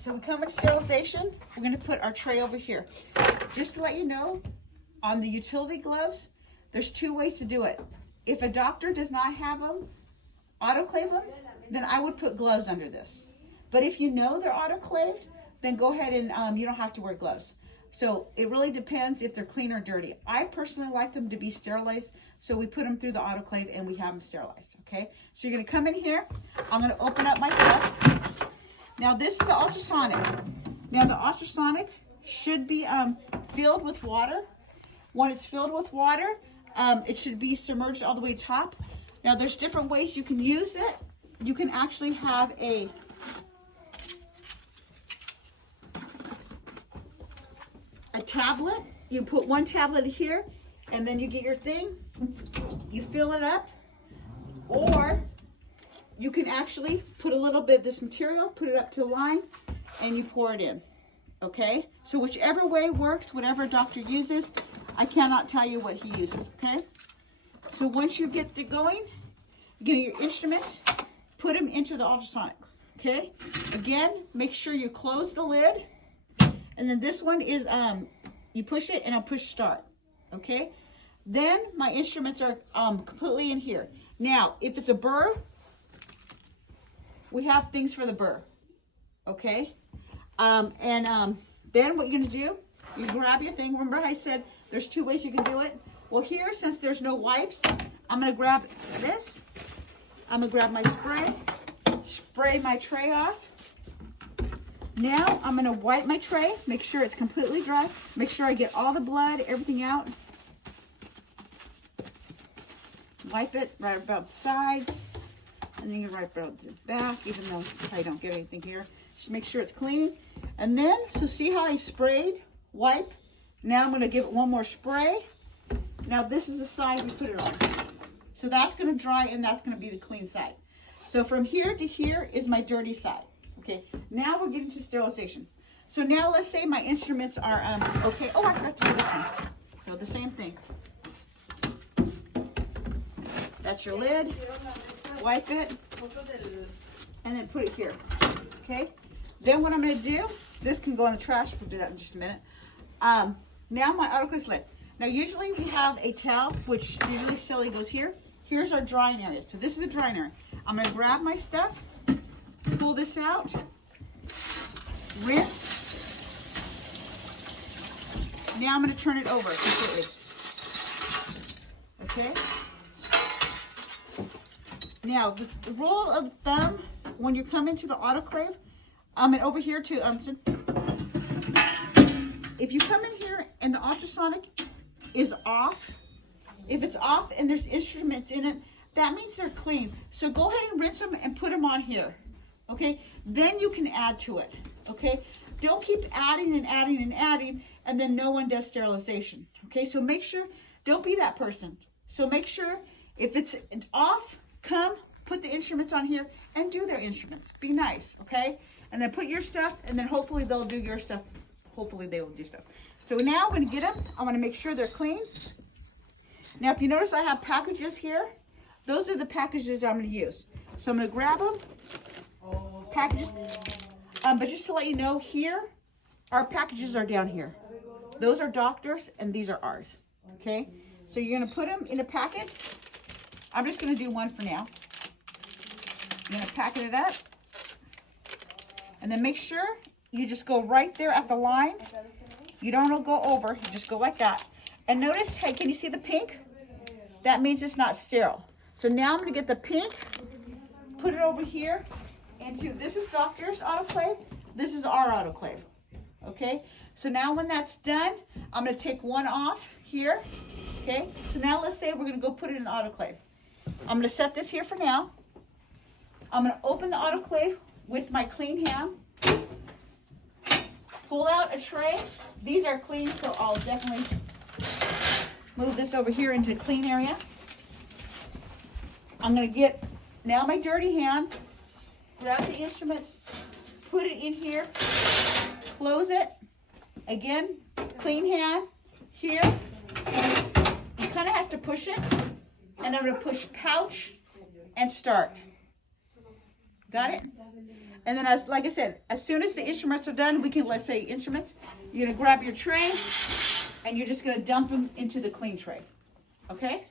So we come in sterilization. We're going to put our tray over here. Just to let you know, on the utility gloves, there's two ways to do it. If a doctor does not have them, autoclave them, then I would put gloves under this. But if you know they're autoclaved, then go ahead and you don't have to wear gloves. So it really depends if they're clean or dirty. I personally like them to be sterilized, so we put them through the autoclave and we have them sterilized, okay? So you're gonna come in here. I'm gonna open up my stuff. Now this is the ultrasonic. Now the ultrasonic should be filled with water. When it's filled with water, it should be submerged all the way top. Now there's different ways you can use it. You can actually have a tablet. You put one tablet here and then you get your thing, you fill it up, or you can actually put a little bit of this material, put it up to the line, and you pour it in, okay? So whichever way works, whatever a doctor uses, I cannot tell you what he uses, okay? So once you get it going, you get your instruments, put them into the ultrasonic, okay? Again, make sure you close the lid, and then this one is, you push it and I'll push start, okay? Then my instruments are completely in here. Now, if it's a burr, we have things for the burr, okay? Then what you're gonna do, you grab your thing. Remember I said there's two ways you can do it? Well here, since there's no wipes, I'm gonna grab this. I'm gonna grab my spray my tray off. Now I'm gonna wipe my tray, make sure it's completely dry, make sure I get all the blood, everything out. Wipe it right about the sides, and then you right about the back, even though I don't get anything here. Just make sure it's clean. And then, so see how I sprayed, wipe. Now I'm gonna give it one more spray. Now this is the side we put it on. So that's gonna dry and that's gonna be the clean side. So from here to here is my dirty side. Okay, now we're getting to sterilization. So now let's say my instruments are, okay. Oh, I forgot to do this one. So the same thing. That's your lid. Wipe it. And then put it here. Okay. Then what I'm going to do, this can go in the trash. We'll do that in just a minute. Now my autoclave lid. Now usually we have a towel, which usually silly goes here. Here's our drying area. So this is the drying area. I'm going to grab my stuff. Pull this out, rinse. Now I'm going to turn it over completely. Okay. Now the rule of thumb when you come into the autoclave, and over here too. If you come in here and the ultrasonic is off, if it's off and there's instruments in it, that means they're clean. So go ahead and rinse them and put them on here. Okay, then you can add to it, okay? Don't keep adding and adding and adding, and then no one does sterilization, okay? So make sure, don't be that person. So make sure if it's off, come, put the instruments on here, and do their instruments. Be nice, okay? And then put your stuff, and then hopefully they'll do your stuff. Hopefully they will do stuff. So now I'm gonna get them. I wanna make sure they're clean. Now if you notice I have packages here, those are the packages I'm gonna use. So I'm gonna grab them. Packages, but just to let you know, here our packages are down here. Those are doctors and these are ours, okay? So you're gonna put them in a packet. I'm just gonna do one for now. You're gonna packet it up, and then make sure you just go right there at the line. You don't go over, you just go like that. And notice, hey, can you see the pink? That means it's not sterile. So now I'm gonna get the pink, put it over here into, this is doctor's autoclave, this is our autoclave, okay? So now when that's done, I'm gonna take one off here, okay? So now let's say we're gonna go put it in the autoclave. I'm gonna set this here for now. I'm gonna open the autoclave with my clean hand, pull out a tray. These are clean, so I'll definitely move this over here into the clean area. I'm gonna get now my dirty hand, grab the instruments, put it in here, close it. Again, clean hand here. You kind of have to push it, and I'm going to push pouch and start. Got it? And then like I said, as soon as the instruments are done, we can, let's say instruments, you're gonna grab your tray and you're just gonna dump them into the clean tray. Okay?